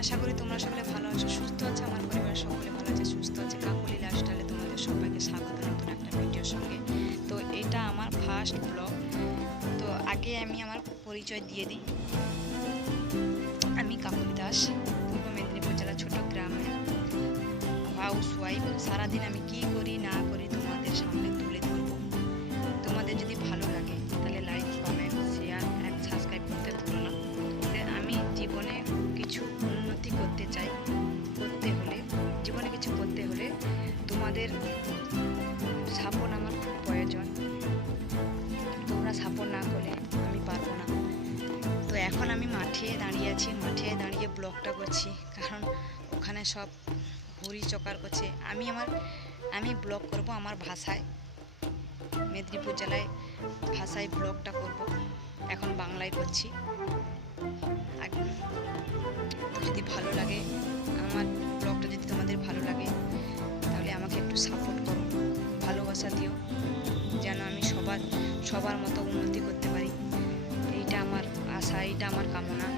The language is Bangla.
আশা করি তোমরা সকলে ভালো আছো, সুস্থ আছে, আমার পরিবার সকলে ভালো আছে, সুস্থ আছে। কাকুলি লাইফস্টাইলে তোমাদের সবাইকে স্বাগত, নতুন একটা ভিডিওর সঙ্গে। তো এটা আমার ফার্স্ট ব্লগ তো আগে আমি আমার পরিচয় দিয়ে দিই। আমি কাকুলি দাস, পূর্ব মেদিনীপুর জেলার ছোট গ্রামে। হাউস ওয়াইফ সারাদিন আমি কি করি, না করি তোমাদের সামনে তোমাদের সাপোর্ট আমার খুব প্রয়োজন। তোমরা সাপোর্ট না করলে আমি পারব না। তো এখন আমি মাঠে দাঁড়িয়ে আছি, মাঠে দাঁড়িয়ে ব্লগটা করছি, কারণ ওখানে সব হরি চকার করছে। আমি আমার, আমি ব্লগ করব আমার ভাষায়। মেদিনীপুর জেলায় ভাষায় ব্লগটা করব। এখন বাংলায় করছি। যদি ভালো লাগে আমার ব্লগটা, যদি তোমাদের ভালোবাসা দিও যেন আমি সবার সবার মতো উন্নতি করতে পারি। এইটা আমার আশা, এইটা আমার কামনা।